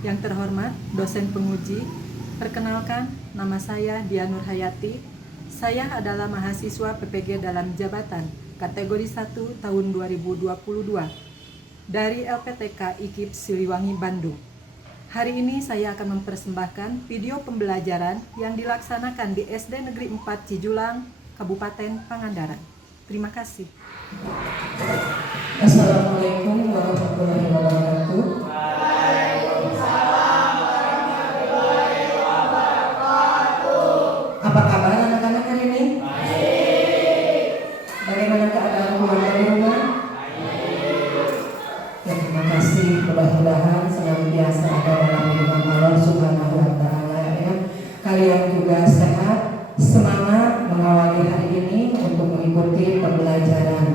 Yang terhormat dosen penguji, perkenalkan nama saya Dia Nur Hayati. Saya adalah mahasiswa PPG dalam jabatan kategori 1 tahun 2022 dari LPTK IKIP Siliwangi, Bandung. Hari ini saya akan mempersembahkan video pembelajaran yang dilaksanakan di SD Negeri 4 Cijulang, Kabupaten Pangandaran. Terima kasih. Assalamualaikum warahmatullahi wabarakatuh. Apa kabar anak-anak hari ini? Baik. Bagaimana keadaan keluarga di rumah? Baik. Ya, terima kasih. Mudah-mudahan senantiasa ada dalam lindungan Allah Subhanahu wa Ta'ala. Ya. Kalian juga sehat, semangat mengawali hari ini untuk mengikuti pembelajaran.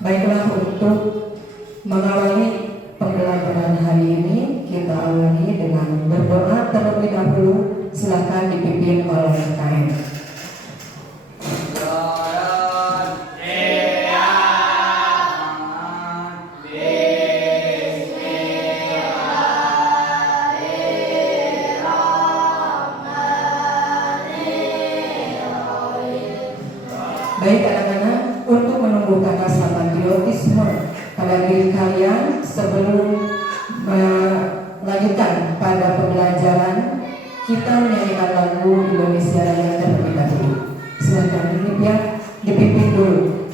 Baiklah, untuk mengawali pembelajaran hari ini kita awali dengan berdoa terlebih dahulu. Silakan dipimpin oleh KM. Baik anak-anak, untuk menumbuhkan rasa patriotisme pada diri kalian sebelum melanjutkan pada pembelajaran, kita menyanyikan lagu Indonesia Raya terlebih dahulu. Silakan ini ya, dipimpin dulu.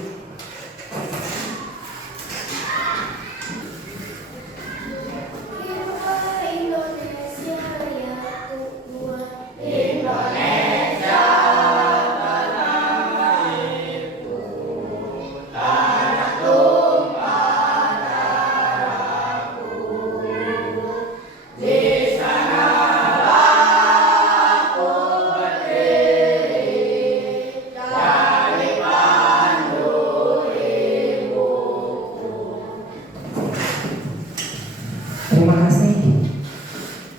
Terima kasih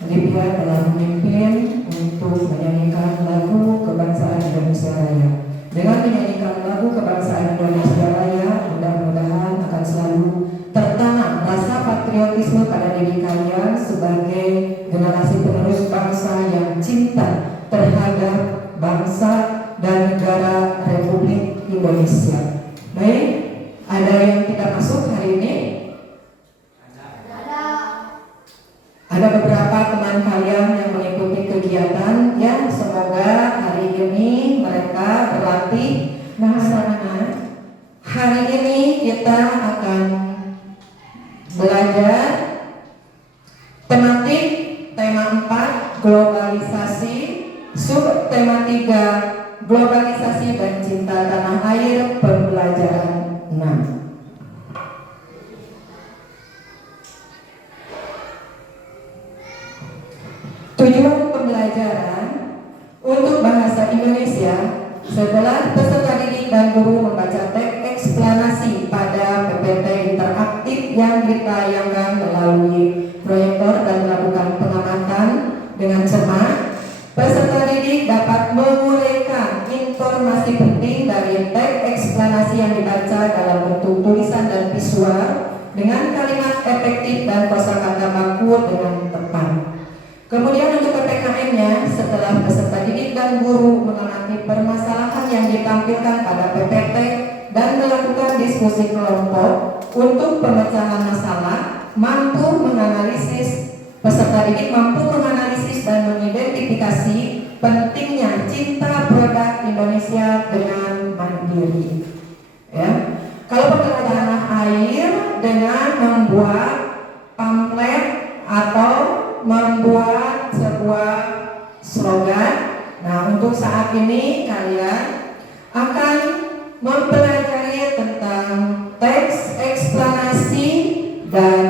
Olivia telah memimpin untuk menyanyikan lagu Kebangsaan Indonesia Raya. Dengan menyanyikan lagu Kebangsaan Indonesia Raya, mudah-mudahan akan selalu tertanam rasa patriotisme pada diri kalian sebagai generasi penerus bangsa yang cinta terhadap bangsa dan negara Republik Indonesia. Baik, ada yang tidak masuk hari ini? Ada beberapa teman kalian yang mengikuti kegiatan, ya, semoga hari ini mereka berlatih. Nah, anak-anak, hari ini kita akan belajar tematik tema 4 globalisasi, sub tema 3 globalisasi dan cinta tanah air, pembelajaran 6. Tujuan pembelajaran untuk bahasa Indonesia setelah peserta didik dan guru membaca teks eksplanasi pada PPT interaktif yang ditayangkan melalui proyektor dan melakukan pengamatan dengan cermat, peserta didik dapat menguraikan informasi penting dari teks eksplanasi yang dibaca dalam bentuk tulisan dan visual dengan kalimat efektif dan kosakata baku dengan tepat. Kemudian untuk PPKM-nya, setelah peserta didik dan guru mengamati permasalahan yang ditampilkan pada PPT dan melakukan diskusi kelompok untuk pemecahan masalah, peserta didik mampu menganalisis dan mengidentifikasi pentingnya cinta produk Indonesia dengan mandiri. Ya. Kalau pembelajaran tanah air dengan membuat pamflet atau membuat sebuah slogan. Nah, untuk saat ini kalian akan mempelajari tentang teks eksplanasi dan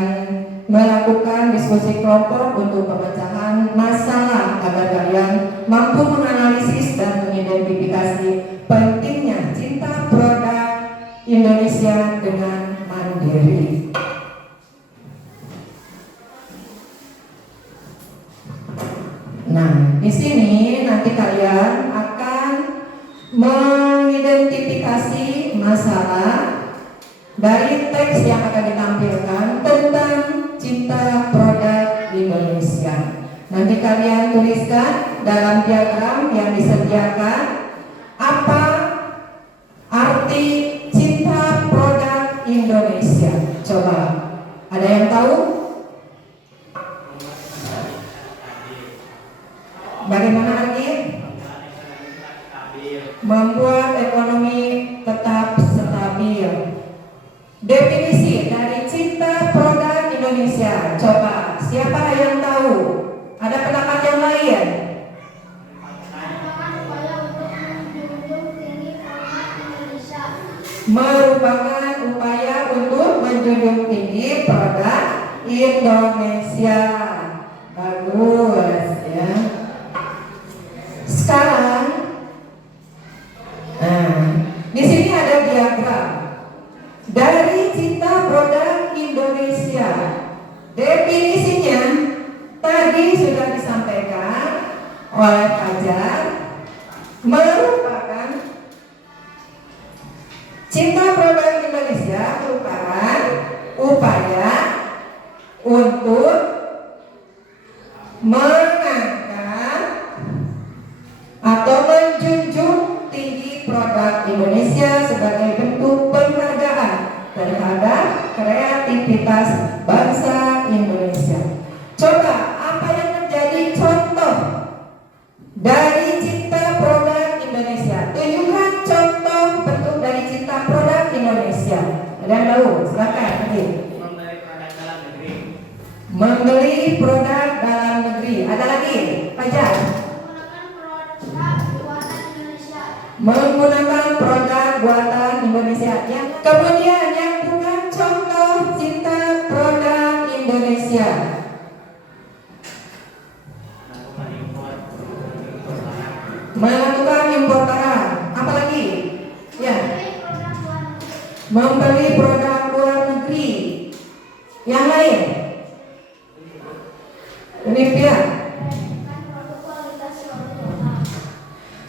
melakukan diskusi kelompok untuk pemecahan masalah agar kalian mampu menganalisis dan mengidentifikasi pentingnya cinta produk Indonesia dengan mandiri. Nah, di sini nanti kalian akan mengidentifikasi masalah dari teks yang akan ditampilkan tentang cinta produk Indonesia. Nanti kalian tuliskan dalam diagram yang disediakan apa arti cinta produk Indonesia. Coba, ada yang tahu? Bagaimana lagi? Membuat ekonomi tetap stabil. Definisi dari cinta produk Indonesia. Coba, siapa yang tahu? Ada pendapat yang lain? Merupakan upaya untuk menjunjung tinggi produk Indonesia. Bagus ya. Sekarang, di sini ada diagram dari cinta produk Indonesia. Definisinya tadi sudah disampaikan oleh Fajar, merupakan cinta produk Indonesia merupakan upaya untuk mengangkat atau menjunjung tinggi produk Indonesia sebagai bentuk penghargaan terhadap kreativitas bangsa Indonesia. Coba, apa yang menjadi contoh dari cinta produk Indonesia? Tunjukkan contoh bentuk dari cinta produk Indonesia. Ada yang tahu? Silakan. Membeli produk dalam negeri. Membeli produk dalam negeri. Ada lagi? Fajar. Menggunakan produk buatan Indonesia. Ya. Kemudian yang bukan contoh cinta produk Indonesia. Melakukan impor barang. Apa lagi? Ya. Membeli produk luar negeri. Yang lain? Olivia.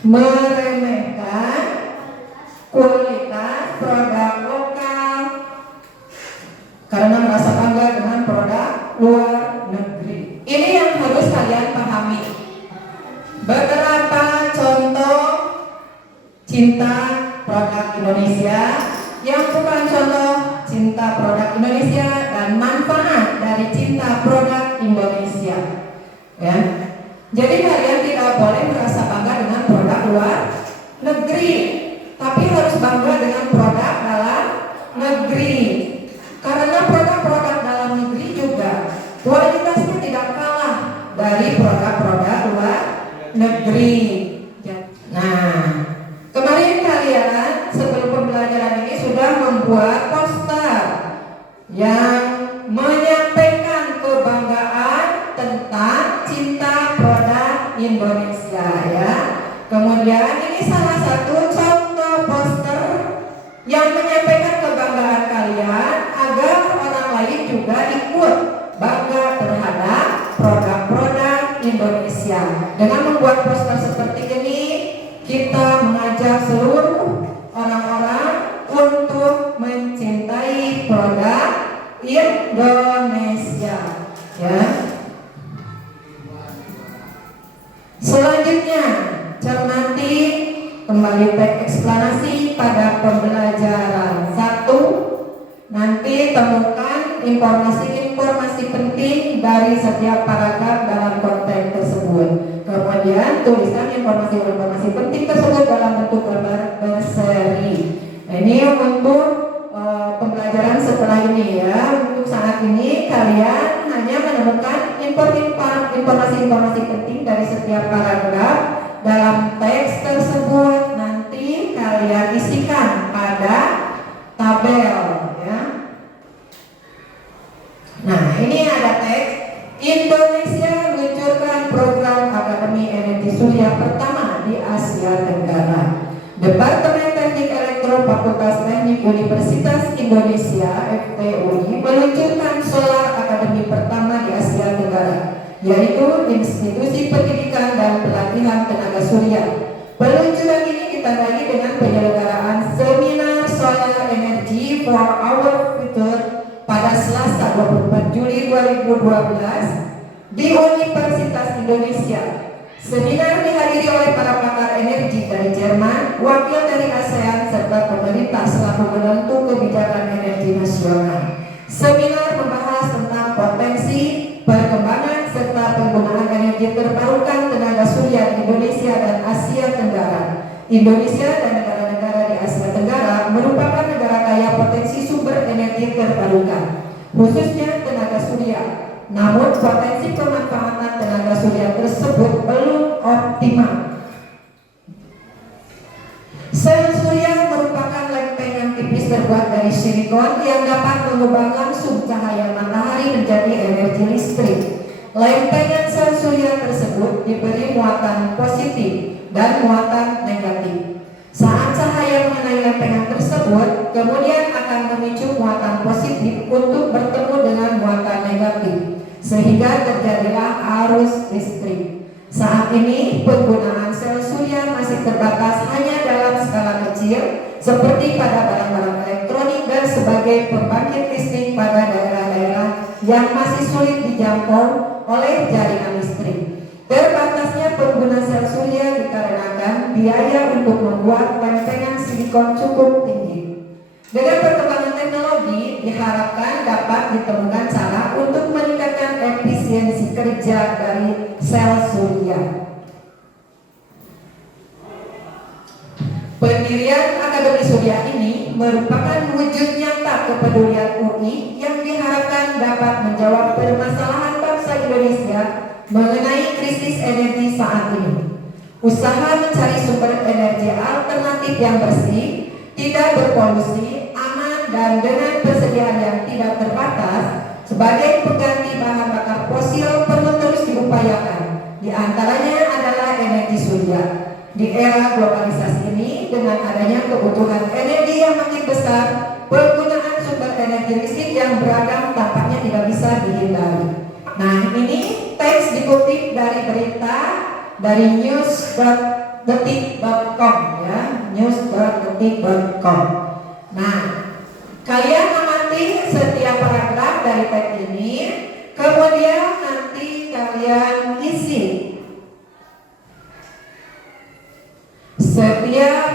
Meremehkan kualitas produk lokal karena merasa bangga dengan produk luar negeri. Ini yang harus kalian pahami. Beberapa contoh cinta produk Indonesia, yang bukan contoh cinta produk Indonesia, dan manfaat dari cinta produk Indonesia. Ya. Jadi kalian tidak boleh merasa bangga dengan produk luar negeri, tapi harus bangga dengan produk dalam negeri. Karena produk-produk dalam negeri juga kualitasnya tidak kalah dari produk-produk luar negeri. Nah, kemarin kalian sebelum pembelajaran ini sudah membuat poster yang menyampaikan kebanggaan tentang cinta produk Indonesia ya. Kemudian ini salah satu contoh poster yang menyampaikan kebanggaan kalian agar orang lain juga ikut bangga terhadap produk-produk Indonesia. Dengan membuat poster seperti ini, kita mengajak seluruh orang-orang untuk mencintai produk Indonesia ya. Selanjutnya, cermati kembali teks eksplanasi pada pembelajaran 1. Nanti temukan informasi-informasi penting dari setiap paragraf dalam konteks tersebut. Kemudian tuliskan informasi-informasi penting tersebut dalam bentuk gambar berseri. Ini untuk pembelajaran setelah ini ya. Untuk saat ini kalian hanya menemukan informasi-informasi penting dari setiap paragraf dalam teks tersebut. Nanti kalian isikan pada tabel ya. Nah, ini ada teks. Indonesia meluncurkan program Akademi Energi Surya pertama di Asia Tenggara. Departemen Teknik Elektro Fakultas Teknik Universitas Indonesia (FTUI) meluncurkan Solar Akademi pertama di Asia Tenggara, yaitu institusi pendidikan dan pelatihan tenaga surya. Peluncuran ini ditandai dengan penyelenggaraan seminar Solar Energy for Our Future pada Selasa 24 Juli 2012 di Universitas Indonesia. Seminar dihadiri oleh para pakar energi dari Jerman, wakil dari ASEAN, serta pemerintah selaku penentu kebijakan energi nasional. Seminar membahas tentang potensi, perkembangan, serta penggunaan energi terbarukan tenaga surya di Indonesia dan Asia Tenggara. Indonesia dan negara-negara di Asia Tenggara merupakan negara kaya potensi sumber energi terbarukan, khususnya tenaga surya. Namun potensi pemanfaatan tenaga surya tersebut belum optimal. Sel surya merupakan lempengan tipis terbuat dari silikon yang dapat mengubah langsung cahaya matahari menjadi energi listrik. Lempengan sel surya tersebut diberi muatan positif dan muatan negatif. Saat cahaya mengenai lempengan tersebut, kemudian akan memicu muatan positif untuk bertemu dengan muatan negatif, sehingga terjadilah arus listrik. Saat ini penggunaan sel surya masih terbatas hanya dalam skala kecil, seperti pada barang-barang elektronik dan sebagai pembangkit listrik pada daerah-daerah yang masih sulit dijangkau oleh jaringan listrik. Terbatasnya pengguna sel surya dikarenakan biaya untuk membuat lempengan silikon cukup tinggi. Dengan perkembangan teknologi, diharapkan dapat ditemukan cara untuk meningkatkan efisiensi kerja dari sel surya. Pendirian Akademi Surya ini merupakan wujud nyata kepedulian UI yang diharapkan dapat menjawab permasalahan bangsa Indonesia mengenai krisis energi saat ini. Usaha mencari sumber energi alternatif yang bersih, tidak berpolusi, aman, dan dengan persediaan yang tidak terbatas sebagai pengganti bahan bakar fosil perlu terus diupayakan. Di antaranya adalah energi surya. Di era globalisasi ini, dengan adanya kebutuhan energi yang makin besar, penggunaan sumber energi listrik yang beragam tampaknya tidak bisa dihindari. Nah, ini teks dikutip dari berita dari news.detik.com ya, news.detik.com. Nah, kalian amati setiap paragraf dari teks ini, kemudian nanti kalian isi setiap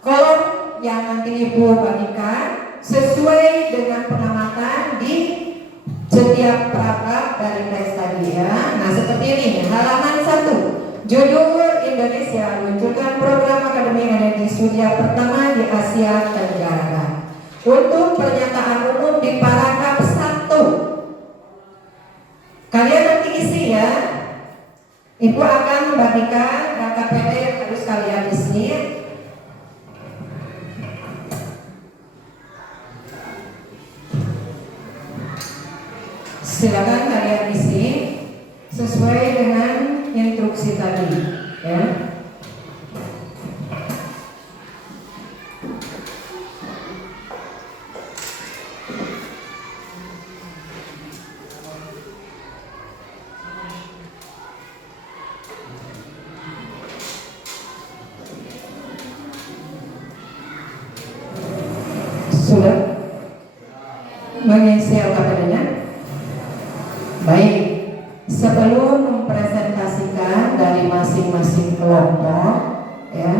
kolom yang nanti Ibu bagikan sesuai dengan pengamatan di setiap paragraf dari teks tadi ya. Nah, seperti ini, halaman 1, judul Indonesia luncurkan program Akademi Energi Surya pertama di Asia Tenggara. Untuk pernyataan umum di paragraf 1, kalian nanti isi ya. Ibu akan membagikan KPD yang harus kalian isi. Silakan kalian isi sesuai dengan instruksi tadi ya. Sudah mengisi KPD-nya? Baik, sebelum mempresentasikan dari masing-masing kelompok ya,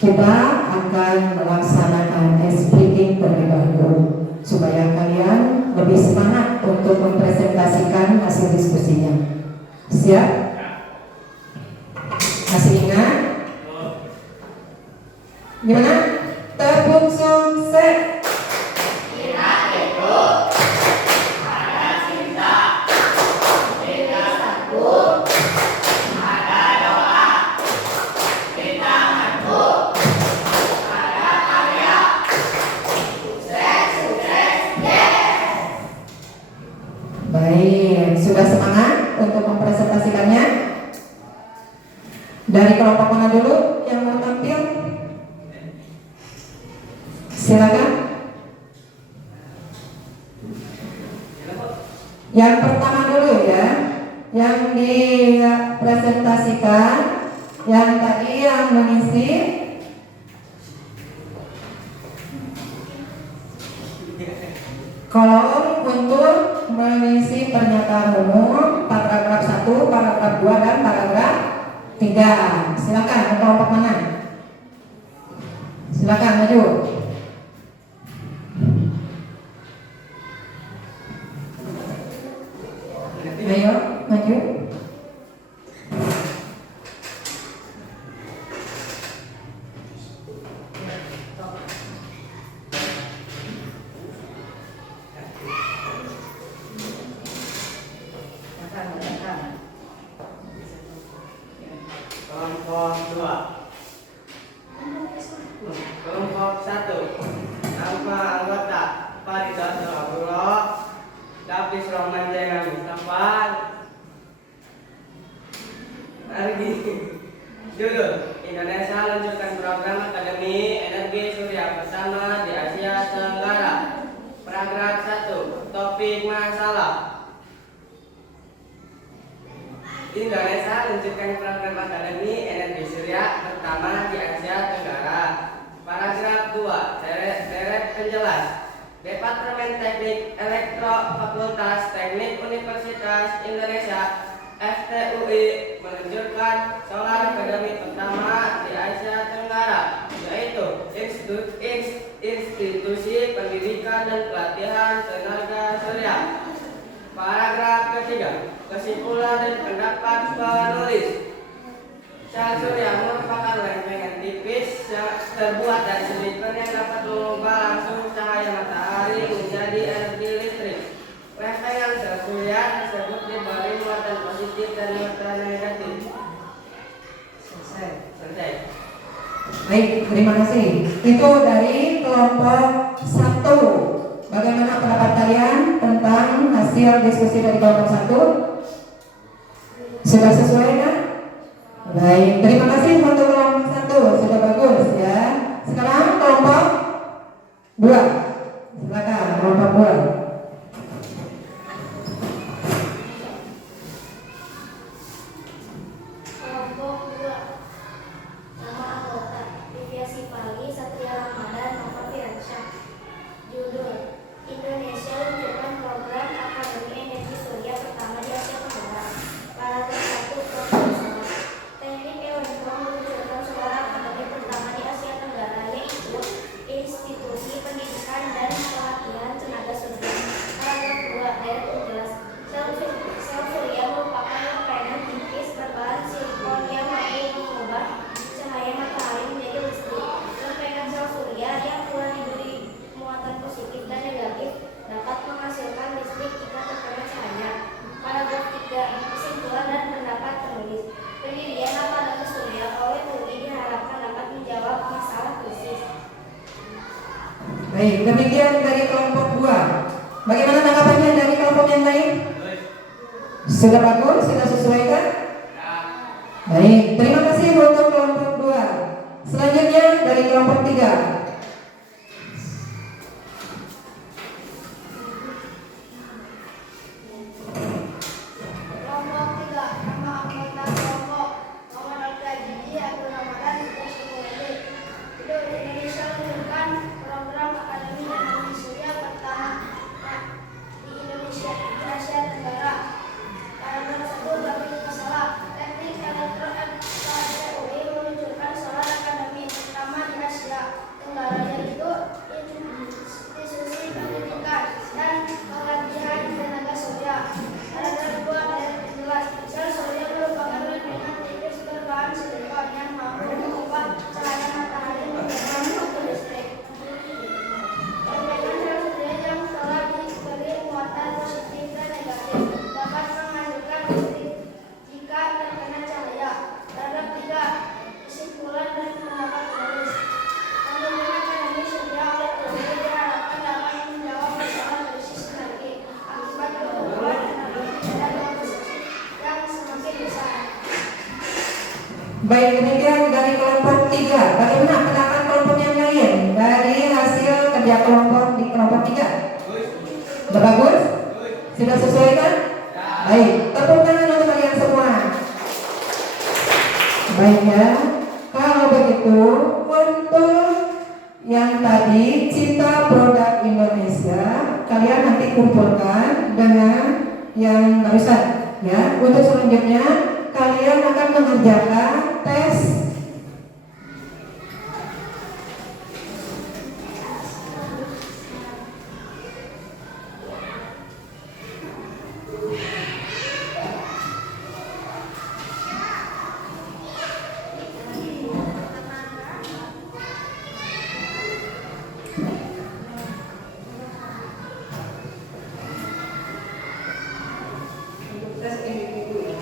kita akan melaksanakan speaking terlebih dahulu supaya kalian lebih semangat untuk mempresentasikan hasil diskusinya. Siap? Masih ingat? Gimana? Tepuk sukses. Baik, sudah semangat untuk mempresentasikannya? Dari kelompok mana dulu yang mau tampil? Silakan. Yang pertama dulu ya, yang dipresentasikan, yang tadi yang mengisi kolom untuk mengisi pernyataan umum paragraf 1, paragraf 2, dan paragraf 3. Silakan kelompok mana? Silakan maju. Ayo maju. Kelompok 2. Kelompok 1. Nama anggota Faridatul Abdullah, Davis Roman Zainal Mustafa. Lagi. Judul: Indonesia lanjutkan program Akademi Energi Surya Pertama di Asia Tenggara. Paragraf 1. Topik masalah. Indonesia lanjutkan program Akademi Energi Surya Pertama di Asia Tenggara. Paragraf 2. Deret penjelas. Departemen Teknik Elektro Fakultas Teknik Universitas Indonesia FTUI meluncurkan solar akademi pertama di Asia Tenggara, yaitu Institusi Pendidikan dan Pelatihan Tenaga Surya. Paragraf ketiga. Kesimpulan dan pendapat penulis. Sel surya merupakan lempengan tipis yang terbuat dari silikon yang dapat mengubah langsung cahaya matahari menjadi energi listrik. Lempengan sel surya tersebut diberi muatan positif dan muatan negatif. Selesai. Baik, terima kasih. Itu dari kelompok 1. Bagaimana pendapat kalian tentang hasil diskusi dari kelompok 1? Sudah sesuai kan? Baik, terima kasih untuk kelompok 1, sudah bagus ya. Sekarang kelompok 2. Silakan kelompok 2. Kelompok 2. Nama anggota Divya Sipali, Satria Ramadan, Nova Fiansyah. Judul: Indonesia lanjutkan program Akademi Energi Surya Pertama di Asia Tenggara. Paragraf 1. Proposal. Teknik Elektro meluncurkan solar akademi pertama di Asia Tenggara, yaitu Institusi Pendidikan dan Pelatihan Tenaga Surya. Paragraf 2. Deret penjelas. Sel surya merupakan lempengan tipis berbahan silikon yang mampu mengubah cahaya matahari menjadi listrik. Lempengan sel surya yang telah diberi muatan positif dan negatif dapat menghasilkan listrik jika terkena cahaya. Paragraf 3. Kesimpulan dan pendapat penulis. Pendirian Akademi Surya oleh UI diharapkan dapat menjawab masalah krisis. Baik, demikian dari kelompok 2. Bagaimana tanggapannya dari kelompok yang lain? Sudah bagus? Sudah sesuai kan? Baik, terima kasih untuk kelompok 2. Selanjutnya dari kelompok 3. Kelompok 3. Nama anggota kelompok Muhammad Al-Jadidi, Abdul Ramadan, Sukoharjo. Judul: Indonesia lanjutkan program Akademi Energi Surya Pertama di Indonesia di Asia Tenggara. Paragraf 1. Topik masalah. Teknik Elektro FTUI meluncurkan solar akademi pertama di Asia Tenggara, yaitu Institusi Pendidikan dan Pelatihan Tenaga Surya. Paragraf 2. Deret penjelas. Sel surya merupakan lempengan tipis berbahan silikon yang mampu mengubah cahaya matahari menjadi energi listrik. Lempengan sel surya yang telah diberi muatan positif dan negatif dapat menghasilkan listrik jika terkena cahaya. Paragraf 3. Kesimpulan dan pendapat penulis. Pendidikan akademi surya oleh UI diharapkan dapat menjawab masalah krisis energi akibat kebutuhan energi dan konsumsi yang semakin besar. Baik, demikian dari kelompok 3. Bagaimana pendapat kelompok yang lain dari hasil kerja kelompok di kelompok 3? Sudah bagus? Sudah sesuai kan? Baik, tepuk tangan untuk kalian semua. Baik ya. Kalau begitu, untuk yang tadi Cita Produk Indonesia, kalian nanti kumpulkan dengan yang barusan ya. Untuk selanjutnya kalian akan mengerjakan tes individu ya.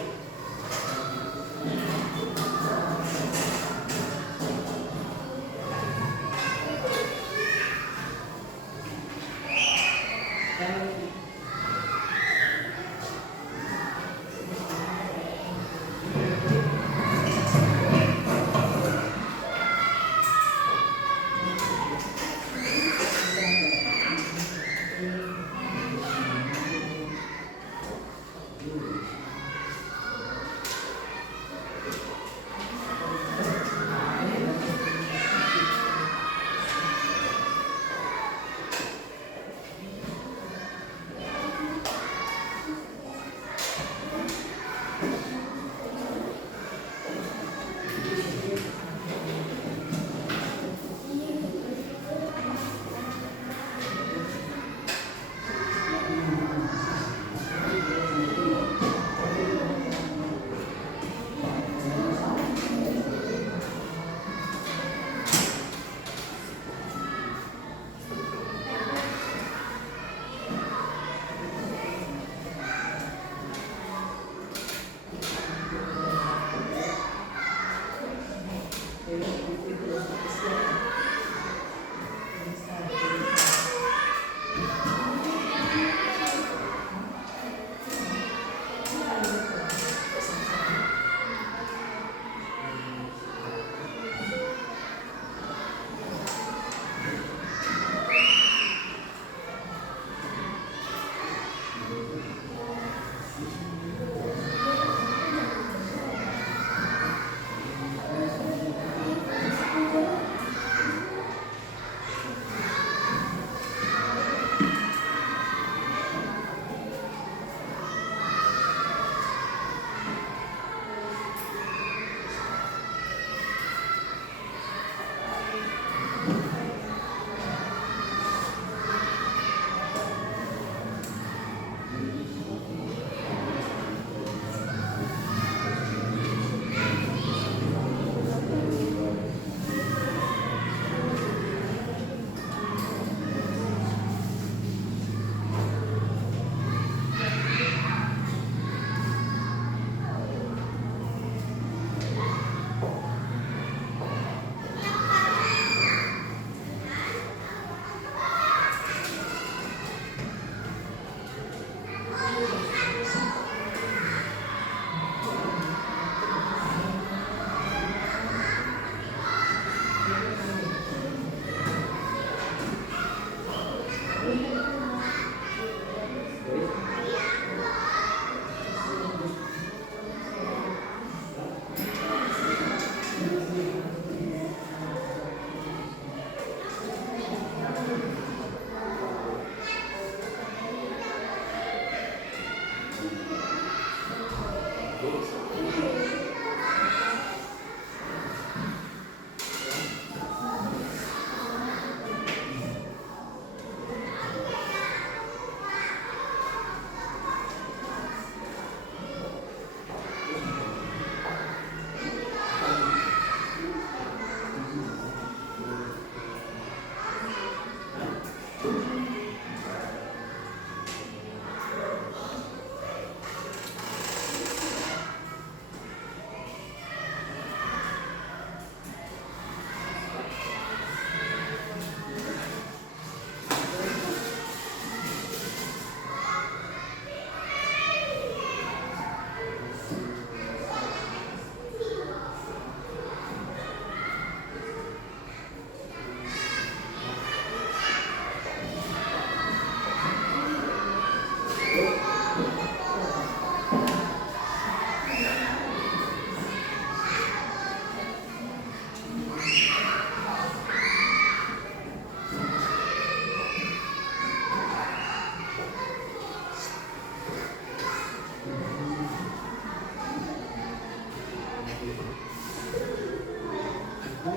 itu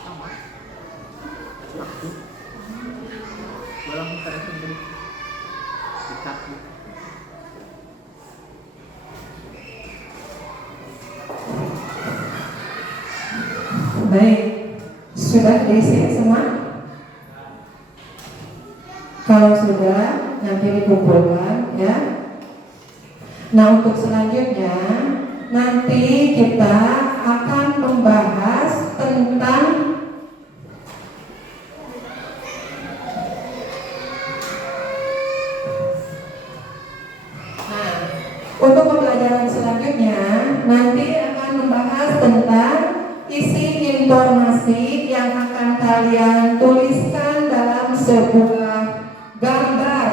sama waktu gue langsung teresin jadi dikat gitu. Baik, sudah diisi semua? Kalau sudah, nanti dikumpulkan ya. Nah, untuk selanjutnya nanti kita akan membahas tentang untuk pembelajaran selanjutnya nanti akan membahas tentang isi informasi yang akan kalian tuliskan dalam sebuah gambar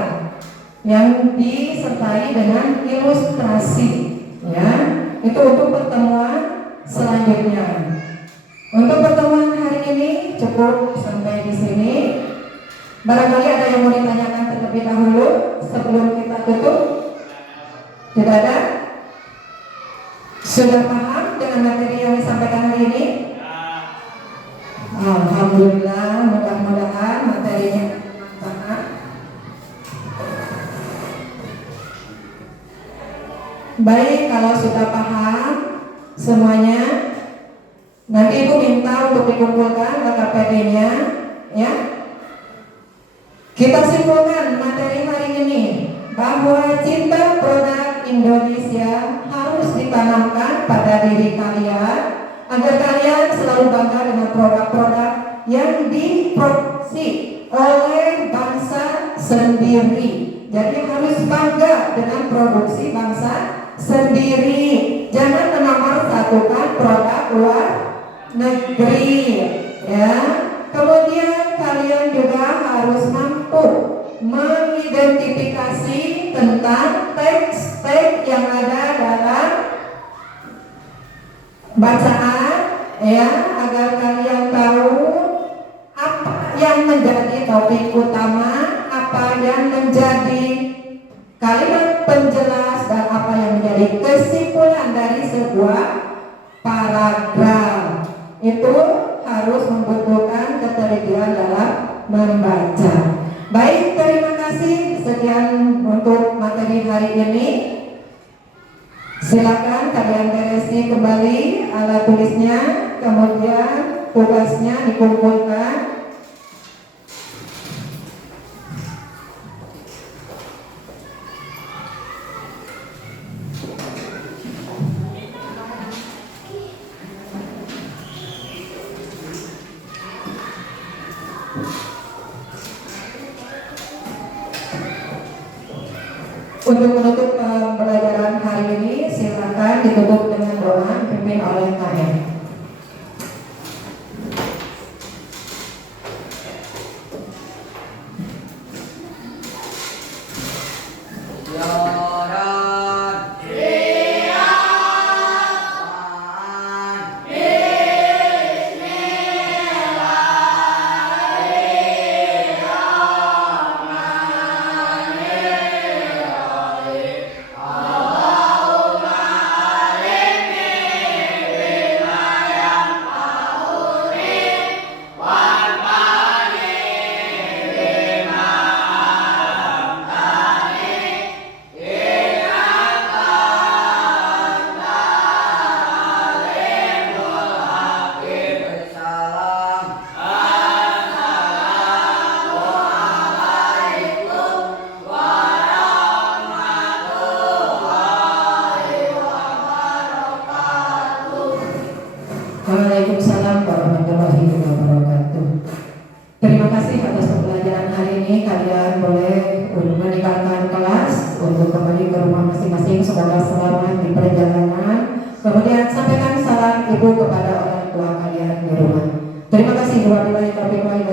yang disertai dengan ilustrasi ya. Itu untuk pertemuan selanjutnya. Untuk pertemuan hari ini cukup sampai di sini. Barangkali ada yang mau ditanyakan terlebih dahulu sebelum kita tutup? Tidak ada? Sudah paham dengan materi yang disampaikan hari ini? Alhamdulillah, mudah-mudahan materinya bermanfaat. Baik, kalau sudah paham semuanya, nanti Ibu minta untuk dikumpulkan KKPD-nya ya. Kita simpulkan materi hari ini bahwa cinta produk Indonesia harus ditanamkan pada diri kalian agar kalian selalu bangga dengan produk-produk yang diproduksi oleh bangsa sendiri. Jadi harus bangga dengan produksi bangsa sendiri. Jangan menomorsatukan produk luar negeri ya. Kemudian kalian juga harus mampu mengidentifikasi tentang teks-teks yang ada dalam bacaan ya, agar kalian tahu apa yang menjadi topik utama, apa yang menjadi kalimat penjelas, dan apa yang menjadi kesimpulan dari sebuah paragraf. Itu harus membutuhkan ketelitian dalam membaca. Baik, terima kasih. Sekian untuk materi hari ini. Silakan kalian beresi kembali alat tulisnya, kemudian tugasnya dikumpulkan. Untuk menutup pembelajaran hari ini, silakan ditutup dengan doa dipimpin oleh KM. Waalaikumsalam warahmatullahi wabarakatuh. Terima kasih atas pembelajaran hari ini. Kalian boleh meninggalkan kelas untuk kembali ke rumah masing-masing. Semoga selamat di perjalanan. Kemudian sampaikan salam ibu kepada orang tua kalian di rumah. Terima kasih. Wabillahi taufiq wal hidayah.